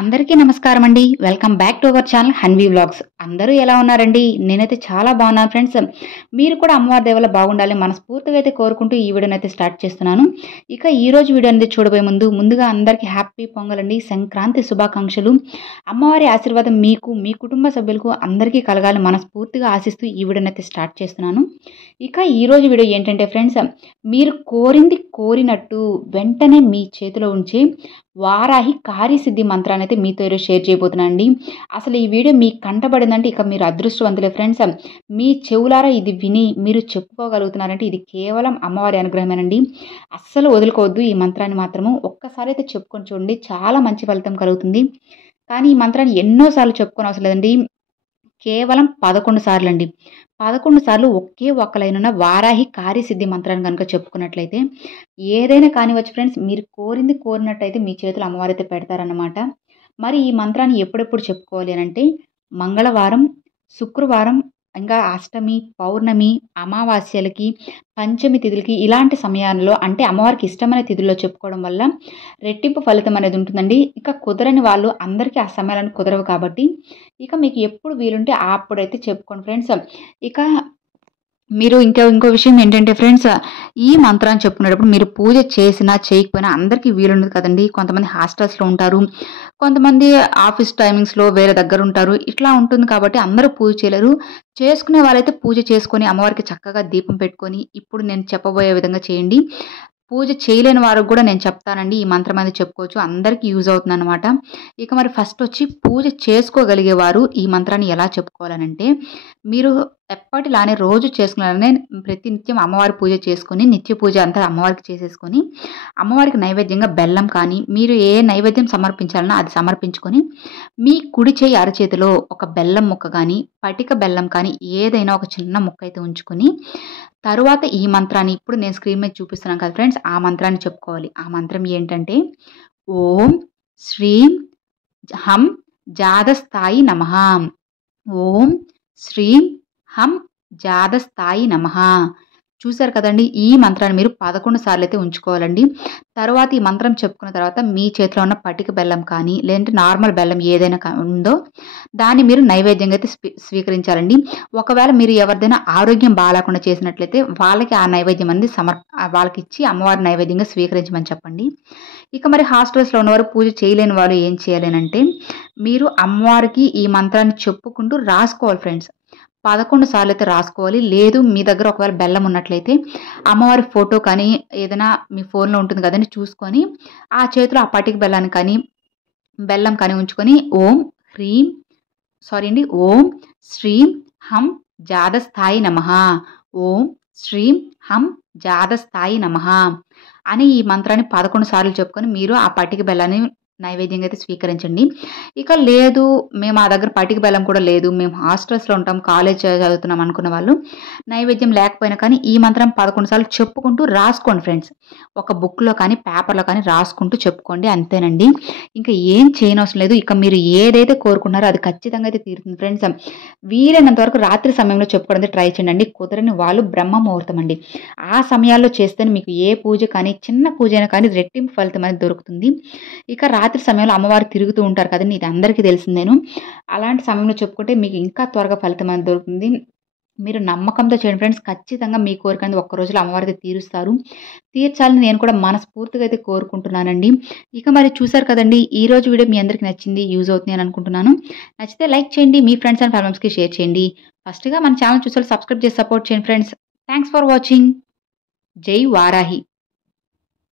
అందరికీ నమస్కారం అండి. Welcome back to our channel Hanvi vlogs. అందరూ ఎలా ఉన్నారండి? నేనైతే చాలా బాగున్నాను ఫ్రెండ్స్. మీరు కూడా అమ్మవారి దయ వల్ల బాగుండాలి మనస్ఫూర్తిగా అయితే కోరుకుంటూ ఈ వీడియోని అయితే స్టార్ట్ చేస్తున్నాను. ఇక ఈ రోజు వీడియో అనేది చూడబోయే ముందుగా అందరికీ హ్యాపీ పొంగల్ అండి, సంక్రాంతి శుభాకాంక్షలు. అమ్మవారి ఆశీర్వాదం మీకు, మీ కుటుంబ సభ్యులకు అందరికీ కలగాలి మనస్ఫూర్తిగా ఆశిస్తూ ఈ వీడియోని అయితే స్టార్ట్ చేస్తున్నాను. ఇక ఈ రోజు వీడియో ఏంటంటే ఫ్రెండ్స్, మీరు కోరింది కోరినట్టు వెంటనే మీ చేతిలో ఉంచే వారాహి కార్యసిద్ధి మంత్రాన్ని అయితే మీతో ఈరోజు షేర్ చేయబోతున్నాను అండి. అసలు ఈ వీడియో మీకు కంటపడిందంటే ఇక మీరు అదృష్టవంతులే ఫ్రెండ్స్. మీ చెవులారా ఇది విని మీరు చెప్పుకోగలుగుతున్నారంటే ఇది కేవలం అమ్మవారి అనుగ్రహమేనండి. అస్సలు వదులుకోవద్దు ఈ మంత్రాన్ని మాత్రము. ఒక్కసారి అయితే చెప్పుకొని చూడండి, చాలా మంచి ఫలితం కలుగుతుంది. కానీ ఈ మంత్రాన్ని ఎన్నోసార్లు చెప్పుకొని అవసరం లేదండి, కేవలం 11 సార్లు అండి. 11 సార్లు ఒకే ఒక్క లైన్ ఉన్న వారాహి కార్యసిద్ధి మంత్రాన్ని కనుక చెప్పుకున్నట్లయితే ఏదైనా కానివచ్చు ఫ్రెండ్స్, మీరు కోరింది కోరినట్టయితే మీ చేతులు అమ్మవారైతే పెడతారన్నమాట. మరి ఈ మంత్రాన్ని ఎప్పుడెప్పుడు చెప్పుకోవాలి అని అంటే, మంగళవారం, శుక్రవారం, ఇంకా అష్టమి, పౌర్ణమి, అమావాస్యలకి, పంచమి తిథులకి, ఇలాంటి సమయాల్లో అంటే అమ్మవారికి ఇష్టమైన తిథుల్లో చెప్పుకోవడం వల్ల రెట్టింపు ఫలితం అనేది ఉంటుందండి. ఇక కుదరని వాళ్ళు, అందరికీ ఆ సమయాలను కుదరవు కాబట్టి ఇక మీకు ఎప్పుడు వీలుంటే అప్పుడైతే చెప్పుకోండి ఫ్రెండ్స్. ఇక మీరు ఇంకో విషయం ఏంటంటే ఫ్రెండ్స్, ఈ మంత్రాన్ని చెప్పుకునేటప్పుడు మీరు పూజ చేసినా చేయకపోయినా అందరికీ వీలుండదు కదండి. కొంతమంది హాస్టల్స్లో ఉంటారు, కొంతమంది ఆఫీస్ టైమింగ్స్లో వేరే దగ్గర ఉంటారు. ఇట్లా ఉంటుంది కాబట్టి అందరూ పూజ చేయలేరు. చేసుకునే వాళ్ళైతే పూజ చేసుకొని అమ్మవారికి చక్కగా దీపం పెట్టుకొని ఇప్పుడు నేను చెప్పబోయే విధంగా చేయండి. పూజ చేయలేని వారికి కూడా నేను చెప్తానండి. ఈ మంత్రం అనేది చెప్పుకోవచ్చు, అందరికీ యూజ్ అవుతుంది అనమాట. ఇక మరి ఫస్ట్ వచ్చి పూజ చేసుకోగలిగేవారు ఈ మంత్రాన్ని ఎలా చెప్పుకోవాలనంటే, మీరు ఎప్పటిలానే రోజు చేసుకున్నారనే ప్రతి నిత్యం అమ్మవారి పూజ చేసుకొని, నిత్య పూజ అంతా అమ్మవారికి చేసేసుకొని, అమ్మవారికి నైవేద్యంగా బెల్లం కానీ మీరు ఏ నైవేద్యం సమర్పించాలన్నా అది సమర్పించుకొని, మీ కుడి చేయి అరచేతిలో ఒక బెల్లం ముక్క కానీ, పటిక బెల్లం కానీ ఏదైనా ఒక చిన్న ముక్క అయితే ఉంచుకొని, తరువాత ఈ మంత్రాన్ని ఇప్పుడు నేను స్క్రీన్ మీద చూపిస్తున్నాను కదా ఫ్రెండ్స్, ఆ మంత్రాన్ని చెప్పుకోవాలి. ఆ మంత్రం ఏంటంటే, ఓం శ్రీం హం జాదస్థాయి నమః. ఓం శ్రీం హం జాదస్థాయి నమః. చూశారు కదండి, ఈ మంత్రాన్ని మీరు 11 సార్లు అయితే ఉంచుకోవాలండి. తర్వాత ఈ మంత్రం చెప్పుకున్న తర్వాత మీ చేతిలో ఉన్న పటిక బెల్లం కానీ లేదంటే నార్మల్ బెల్లం ఏదైనా ఉందో దాన్ని మీరు నైవేద్యంగా అయితే స్వీకరించాలండి. ఒకవేళ మీరు ఎవరిదైనా ఆరోగ్యం బాగాలేకుండా చేసినట్లయితే వాళ్ళకి ఆ నైవేద్యం అనేది వాళ్ళకి ఇచ్చి అమ్మవారి నైవేద్యంగా స్వీకరించమని చెప్పండి. ఇక మరి హాస్టల్స్లో ఉన్నవారు, పూజ చేయలేని వాళ్ళు ఏం చేయాలి అంటే, మీరు అమ్మవారికి ఈ మంత్రాన్ని చెప్పుకుంటూ రాసుకోవాలి ఫ్రెండ్స్. 11 సార్లు అయితే రాసుకోవాలి. లేదు మీ దగ్గర ఒకవేళ బెల్లం ఉన్నట్లయితే అమ్మవారి ఫోటో కానీ ఏదైనా మీ ఫోన్లో ఉంటుంది కదండి, చూసుకొని ఆ చేతిలో ఆ పటిక బెల్లాన్ని కానీ బెల్లం కానీ ఉంచుకొని ఓం శ్రీం హం జాదస్థాయి నమః, ఓం శ్రీం హం జాదస్థాయి నమః అని ఈ మంత్రాన్ని 11 సార్లు చెప్పుకొని మీరు ఆ పటిక బెల్లాన్ని నైవేద్యంగా అయితే స్వీకరించండి. ఇక లేదు మేము మా దగ్గర పటిక బెల్లం కూడా లేదు, మేము హాస్టల్స్లో ఉంటాం, కాలేజ్ చదువుతున్నాం అనుకున్న వాళ్ళు నైవేద్యం లేకపోయినా కానీ ఈ మంత్రం 11 సార్లు చెప్పుకుంటూ రాసుకోండి ఫ్రెండ్స్. ఒక బుక్లో కానీ పేపర్లో కానీ రాసుకుంటూ చెప్పుకోండి, అంతేనండి. ఇంకా ఏం చేయనవసరం లేదు. ఇక మీరు ఏదైతే కోరుకున్నారో అది ఖచ్చితంగా అయితే తీరుతుంది ఫ్రెండ్స్. వీలైనంత వరకు రాత్రి సమయంలో చెప్పుకోవడానికి ట్రై చేయండి. కుదరని వాళ్ళు బ్రహ్మ ముహూర్తం అండి, ఆ సమయాల్లో చేస్తేనే మీకు ఏ పూజ కానీ చిన్న పూజ అయినా కానీ రెట్టింపు ఫలితం అనేది దొరుకుతుంది. ఇక రాత్రి సమయంలో అమ్మవారు తిరుగుతూ ఉంటారు కదండి, ఇది అందరికీ తెలిసిందేను. అలాంటి సమయంలో చెప్పుకుంటే మీకు ఇంకా త్వరగా ఫలితం అనేది దొరుకుతుంది. మీరు నమ్మకంతో చేయండి ఫ్రెండ్స్, ఖచ్చితంగా మీ కోరిక అనేది ఒక్క రోజులో అమ్మవారికి తీరుస్తారు. తీర్చాలని నేను కూడా మనస్ఫూర్తిగా అయితే కోరుకుంటున్నానండి. ఇక మరి చూసారు కదండి, ఈ రోజు వీడియో మీ అందరికీ నచ్చింది, యూజ్ అవుతుంది అని అనుకుంటున్నాను. నచ్చితే లైక్ చేయండి, మీ ఫ్రెండ్స్ అండ్ ఫ్యామిలీస్కి షేర్ చేయండి. ఫస్ట్గా మన ఛానల్ చూసారు సబ్స్క్రైబ్ చేసి సపోర్ట్ చేయండి ఫ్రెండ్స్. Thanks for watching. జై వారాహి.